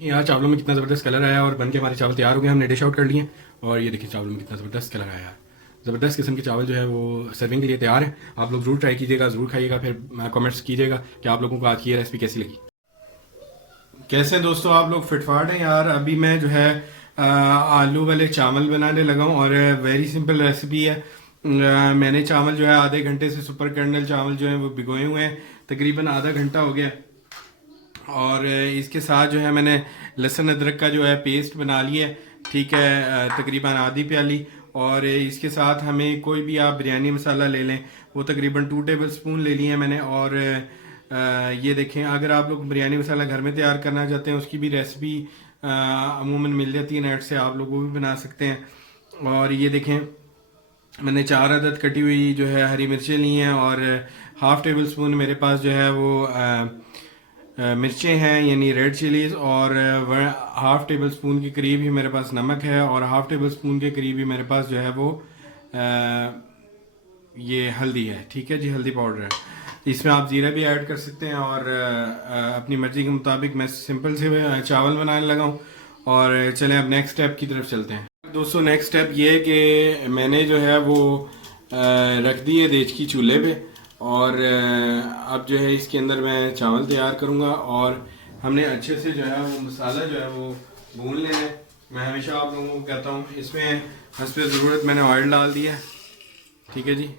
यहाँ चावलों में कितना ज़बरदस्त कलर आया और बन के हमारे चावल तैयार हो गए। हमने डिश आउट कर लिए हैं और ये देखिए चावलों में कितना ज़बरदस्त कलर आया है। ज़बरदस्त किस्म के चावल जो है वो सर्विंग के लिए तैयार हैं। आप लोग ज़रूर ट्राई कीजिएगा, ज़रूर खाइएगा, फिर कमेंट्स कीजिएगा कि आप लोगों को आज की ये रेसिपी कैसी लगी। कैसे हैं दोस्तों, आप लोग फिटफाट हैं यार। अभी मैं जो है आलू वाले चावल बनाने लगा हूँ और वेरी सिंपल रेसिपी है। मैंने चावल जो है आधे घंटे से सुपर कर्नल चावल जो है वो भिगोए हुए हैं, तकरीबन आधा घंटा हो गया। और इसके साथ जो है मैंने लहसुन अदरक का जो है पेस्ट बना लिया है, ठीक है, तकरीबन आधी प्याली। और इसके साथ हमें कोई भी आप बिरयानी मसाला ले लें, वो तकरीबन 2 टेबल स्पून ले लिए हैं मैंने। और ये देखें, अगर आप लोग बिरयानी मसाला घर में तैयार करना चाहते हैं उसकी भी रेसिपी अमूमन मिल जाती है नेट से, आप लोग वो भी बना सकते हैं। और ये देखें, मैंने 4 अदद कटी हुई जो है हरी मिर्चें ली हैं और हाफ़ टेबल स्पून मेरे पास जो है वो मिर्चें हैं यानी रेड चिलीज़, और हाफ़ टेबल स्पून के करीब ही मेरे पास नमक है, और हाफ़ टेबल स्पून के करीब ही मेरे पास जो है वो ये हल्दी है, ठीक है जी, हल्दी पाउडर है। इसमें आप ज़ीरा भी ऐड कर सकते हैं और अपनी मर्ज़ी के मुताबिक मैं सिंपल से चावल बनाने लगा हूँ। और चलें अब नेक्स्ट स्टेप की तरफ चलते हैं दोस्तों। नेक्स्ट स्टेप ये है कि मैंने जो है वो रख दी है देचकी चूल्हे पे, और अब जो है इसके अंदर मैं चावल तैयार करूँगा। और हमने अच्छे से जो है वो मसाला जो है वो भून लेना है। मैं हमेशा आप लोगों को कहता हूँ, इसमें हस्बे ज़रूरत मैंने ऑयल डाल दिया है, ठीक है जी।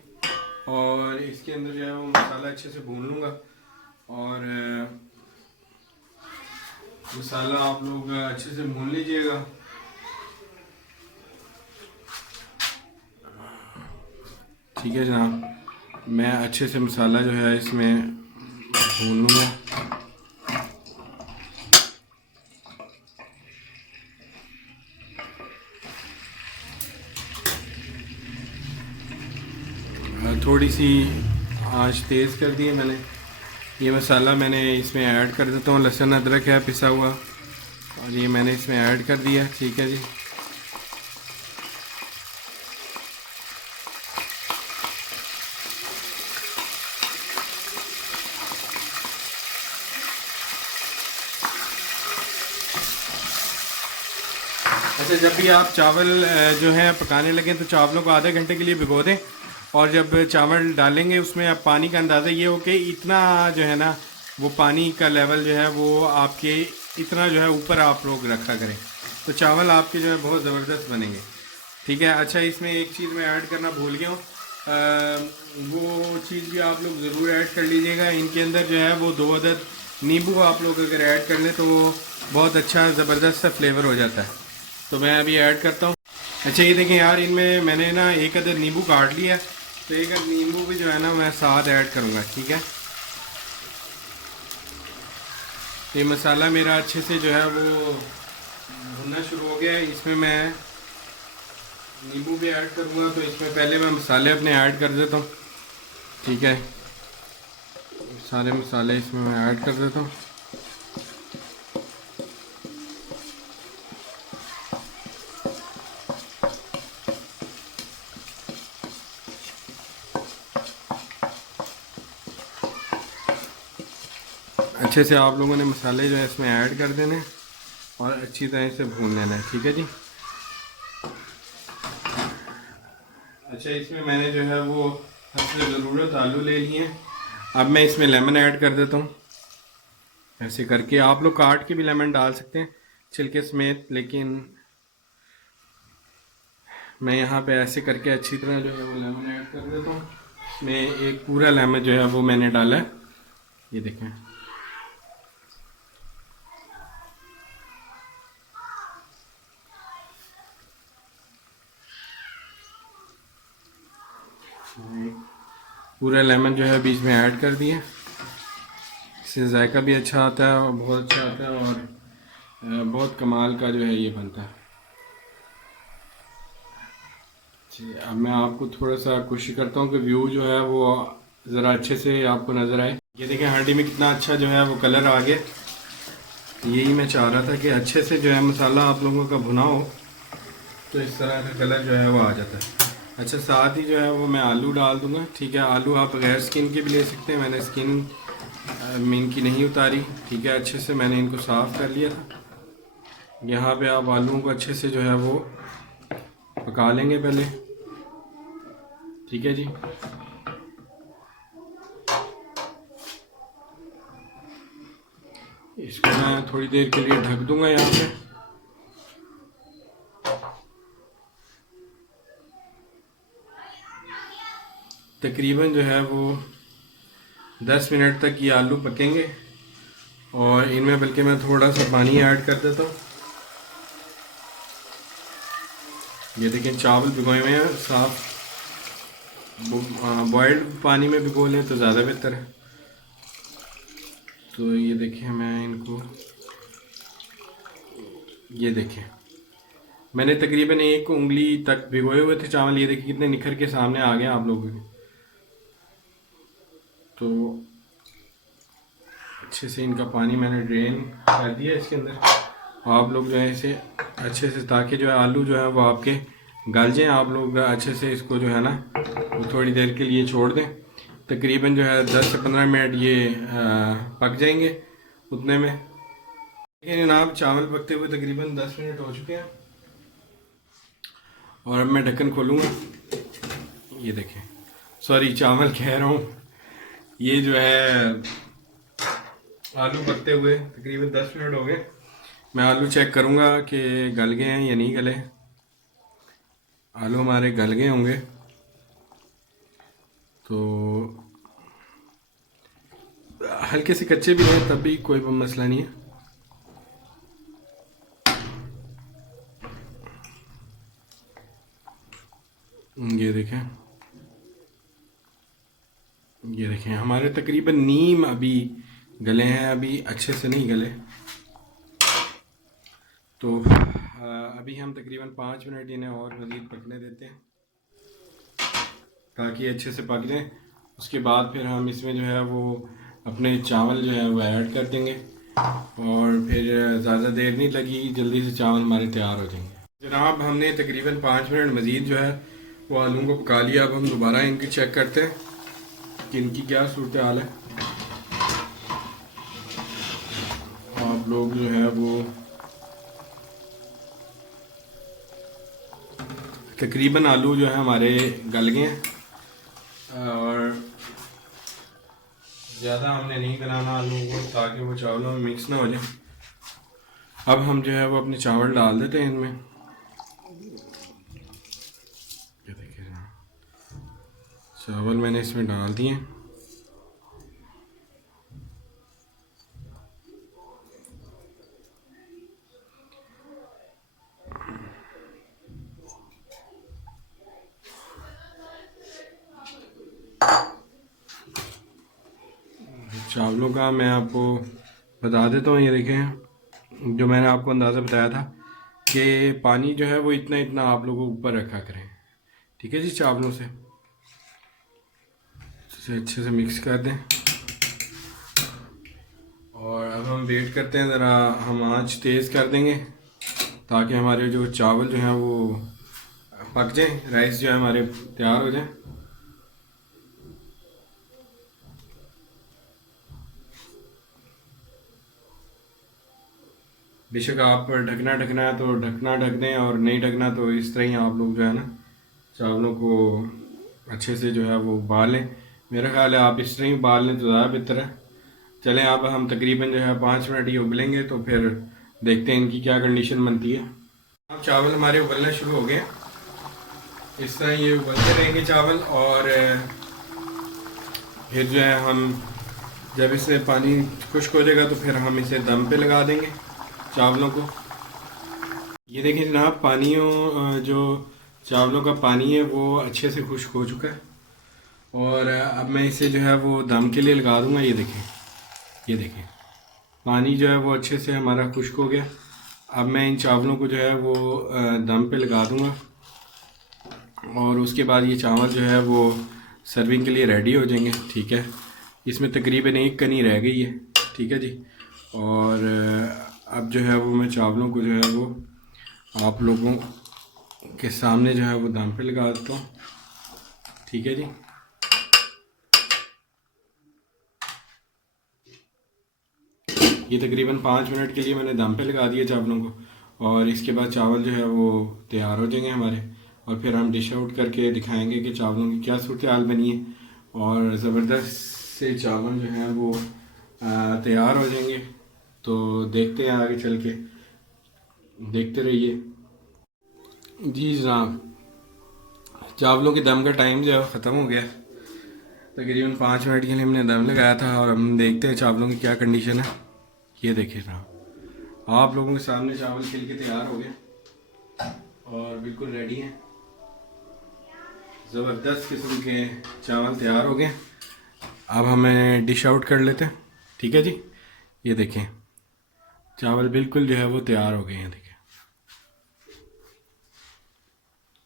और इसके अंदर जो है वो मसाला अच्छे से भून लूँगा। और मसाला आप लोग अच्छे से भून लीजिएगा। ठीक है जनाब, मैं अच्छे से मसाला जो है इसमें भून लूँगा। थोड़ी सी आंच तेज़ कर दी है मैंने। ये मसाला मैंने इसमें ऐड कर देता हूँ, लहसुन अदरक है पिसा हुआ, और ये मैंने इसमें ऐड कर दिया, ठीक है जी। अच्छा, जब भी आप चावल जो है पकाने लगें तो चावलों को आधे घंटे के लिए भिगो दें। और जब चावल डालेंगे उसमें आप पानी का अंदाज़ा ये हो कि इतना जो है ना वो पानी का लेवल जो है वो आपके इतना जो है ऊपर आप लोग रखा करें, तो चावल आपके जो है बहुत ज़बरदस्त बनेंगे, ठीक है। अच्छा, इसमें एक चीज़ मैं ऐड करना भूल गया हूँ, वो चीज़ भी आप लोग ज़रूर ऐड कर लीजिएगा। इनके अंदर जो है वो 2 अदद नींबू आप लोग अगर ऐड कर लें तो बहुत अच्छा ज़बरदस्त सा फ्लेवर हो जाता है। तो मैं अभी ऐड करता हूँ। अच्छा, ये देखें यार, इनमें मैंने ना 1 अदद नींबू काट लिया है, तो 1 अदद नींबू भी जो है ना मैं साथ ऐड करूँगा, ठीक है। ये मसाला मेरा अच्छे से जो है वो भुनना शुरू हो गया है। इसमें मैं नींबू भी ऐड करूँगा, तो इसमें पहले मैं मसाले अपने ऐड कर देता हूँ, ठीक है। सारे मसाले इसमें मैं ऐड कर देता हूँ। अच्छे से आप लोगों ने मसाले जो है इसमें ऐड कर देने और अच्छी तरह से भून लेना है, ठीक है जी। अच्छा, इसमें मैंने जो है वो सबसे ज़रूरत आलू ले लिए हैं। अब मैं इसमें लेमन ऐड कर देता हूँ। ऐसे करके आप लोग काट के भी लेमन डाल सकते हैं छिलके समेत, लेकिन मैं यहाँ पे ऐसे करके अच्छी तरह जो है वो लेमन ऐड कर देता हूँ। इसमें एक पूरा लेमन जो है वो मैंने डाला है, ये देखें। पूरा लेमन जो है बीच में ऐड कर दिया, इससे जायका भी अच्छा आता है और बहुत अच्छा आता है, और बहुत कमाल का जो है ये बनता है। अब मैं आपको थोड़ा सा कोशिश करता हूँ कि व्यू जो है वो ज़रा अच्छे से आपको नज़र आए। ये देखें हांडी में कितना अच्छा जो है वो कलर आ गया। यही मैं चाह रहा था कि अच्छे से जो है मसाला आप लोगों का भुना हो तो इस तरह का कलर जो है वो आ जाता है। अच्छा, साथ ही जो है वो मैं आलू डाल दूँगा, ठीक है। आलू आप बगैर स्किन के भी ले सकते हैं, मैंने स्किन इनकी नहीं उतारी, ठीक है। अच्छे से मैंने इनको साफ़ कर लिया था। यहाँ पे आप आलूओं को अच्छे से जो है वो पका लेंगे पहले, ठीक है जी। इसको मैं थोड़ी देर के लिए ढक दूंगा यहाँ पे। तकरीबन जो है वो 10 मिनट तक ये आलू पकेंगे और इनमें बल्कि मैं थोड़ा सा पानी ऐड कर देता हूँ। ये देखिए चावल भिगोए हुए हैं साफ, बॉइल्ड पानी में भिगो लें तो ज़्यादा बेहतर है। तो ये देखिए मैं इनको, ये देखिए मैंने तकरीबन 1 उंगली तक भिगोए हुए थे चावल। ये देखिए कितने निखर के सामने आ गए आप लोगों के। तो अच्छे से इनका पानी मैंने ड्रेन कर दिया इसके अंदर। आप लोग जो है इसे अच्छे से, ताकि जो है आलू जो है वो आपके गल जाएं, आप लोग अच्छे से इसको जो है ना वो थोड़ी देर के लिए छोड़ दें। तकरीबन जो है 10 से 15 मिनट ये पक जाएंगे उतने में। देखिए जनाब चावल पकते हुए तकरीबन 10 मिनट हो चुके हैं और अब मैं ढक्कन खोलूँगा। ये देखें, सॉरी चावल कह रहा हूँ, ये जो है आलू पकते हुए तकरीबन 10 मिनट हो गए। मैं आलू चेक करूँगा कि गल गए हैं या नहीं गले। आलू हमारे गल गए होंगे तो हल्के से कच्चे भी हैं तब भी कोई मसला नहीं है। ये देखें, ये देखें हमारे तकरीबन नीम अभी गले हैं, अभी अच्छे से नहीं गले। तो अभी हम तकरीबन 5 मिनट इन्हें और मज़ीद पकने देते हैं ताकि अच्छे से पक जाएं। उसके बाद फिर हम इसमें जो है वो अपने चावल जो है वो ऐड कर देंगे और फिर ज़्यादा देर नहीं लगी, जल्दी से चावल हमारे तैयार हो जाएंगे। जनाब हमने तकरीबन 5 मिनट मज़ीद जो है वो आलू को पका लिया। अब हम दोबारा इनकी चेक करते हैं कि इनकी क्या सूरत हाल है। आप लोग जो है वो तकरीबन आलू जो है हमारे गल गए हैं और ज़्यादा हमने नहीं बनाना आलू को ताकि वो चावलों में मिक्स ना हो जाए। अब हम जो है वो अपने चावल डाल देते हैं इनमें। ये देखिए चावल मैंने इसमें डाल दिए। चावलों का मैं आपको बता देता हूँ। ये देखें जो मैंने आपको अंदाज़ा बताया था कि पानी जो है वो इतना इतना आप लोगों को ऊपर रखा करें, ठीक है जी। चावलों से इसे अच्छे से मिक्स कर दें और अब हम वेट करते हैं, ज़रा हम आंच तेज़ कर देंगे ताकि हमारे जो चावल जो हैं वो पक जाएं, राइस जो है हमारे तैयार हो जाएं। बेशक आप ढकना है तो ढकना ढक दें और नहीं ढकना तो इस तरह ही आप लोग जो है ना चावलों को अच्छे से जो है वो उबाल लें। मेरा ख्याल है आप इस तरह ही उबाल लें तो ज़्यादा बेहतर है। चलें अब हम तकरीबन जो है 5 मिनट ये उबलेंगे तो फिर देखते हैं इनकी क्या कंडीशन बनती है। अब चावल हमारे उबलना शुरू हो गए, इस तरह ये उबलते रहेंगे चावल और फिर जो है हम जब इससे पानी खुश्क हो जाएगा तो फिर हम इसे दम पे लगा देंगे चावलों को। ये देखिए जनाब पानियों जो चावलों का पानी है वो अच्छे से खुश्क हो चुका है और अब मैं इसे जो है वो दम के लिए लगा दूंगा। ये देखें, ये देखें पानी जो है वो अच्छे से हमारा खुश्क हो गया। अब मैं इन चावलों को जो है वो दम पे लगा दूंगा और उसके बाद ये चावल जो है वो सर्विंग के लिए रेडी हो जाएंगे, ठीक है। इसमें तकरीबन 1 कनी रह गई है, ठीक है जी। और अब जो है वो मैं चावलों को जो है वो आप लोगों के सामने जो है वो दम पे लगा देता हूँ, ठीक है जी। ये तकरीबन 5 मिनट के लिए मैंने दम पे लगा दिया चावलों को और इसके बाद चावल जो है वो तैयार हो जाएंगे हमारे, और फिर हम डिश आउट करके दिखाएंगे कि चावलों की क्या सूरत हाल बनी है। और ज़बरदस्त से चावल जो हैं वो तैयार हो जाएंगे। तो देखते हैं आगे चल के, देखते रहिए। जी जनाब, चावलों के दम का टाइम जो है ख़त्म हो गया। तकरीबन 5 मिनट के लिए हमने दम लगाया था और हम देखते हैं चावलों की क्या कंडीशन है। ये देखिए जनाब, आप लोगों के सामने चावल खिल के तैयार हो गए और बिल्कुल रेडी हैं। ज़बरदस्त किस्म के चावल तैयार हो गए। अब हमें डिश आउट कर लेते हैं, ठीक है जी। ये देखें, चावल बिल्कुल जो है वो तैयार हो गए हैं, देखें।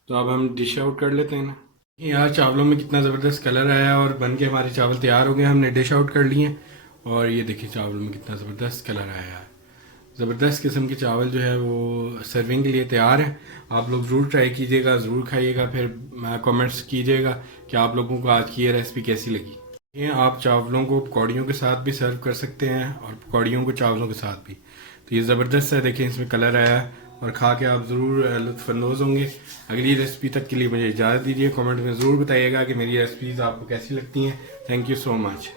तो अब हम डिश आउट कर लेते हैं ना। यार चावलों में कितना ज़बरदस्त कलर आया और बन के हमारे चावल तैयार हो गए, हमने डिश आउट कर लिए हैं। और ये देखिए चावलों में कितना ज़बरदस्त कलर आया यार। ज़बरदस्त किस्म के चावल जो है वो सर्विंग के लिए तैयार हैं। आप लोग ज़रूर ट्राई कीजिएगा, ज़रूर खाइएगा, फिर कमेंट्स कीजिएगा कि आप लोगों को आज की ये रेसिपी कैसी लगी। ये आप चावलों को पकौड़ियों के साथ भी सर्व कर सकते हैं और पकौड़ियों को चावलों के साथ भी। तो ये ज़बरदस्त है, देखिए इसमें कलर आया है और खा के आप ज़रूर लुत्फ़अंदोज़ होंगे। अगली रेसिपी तक के लिए मुझे इजाज़त दीजिए। कमेंट में ज़रूर बताइएगा कि मेरी रेसिपीज़ आपको कैसी लगती हैं। Thank you so much.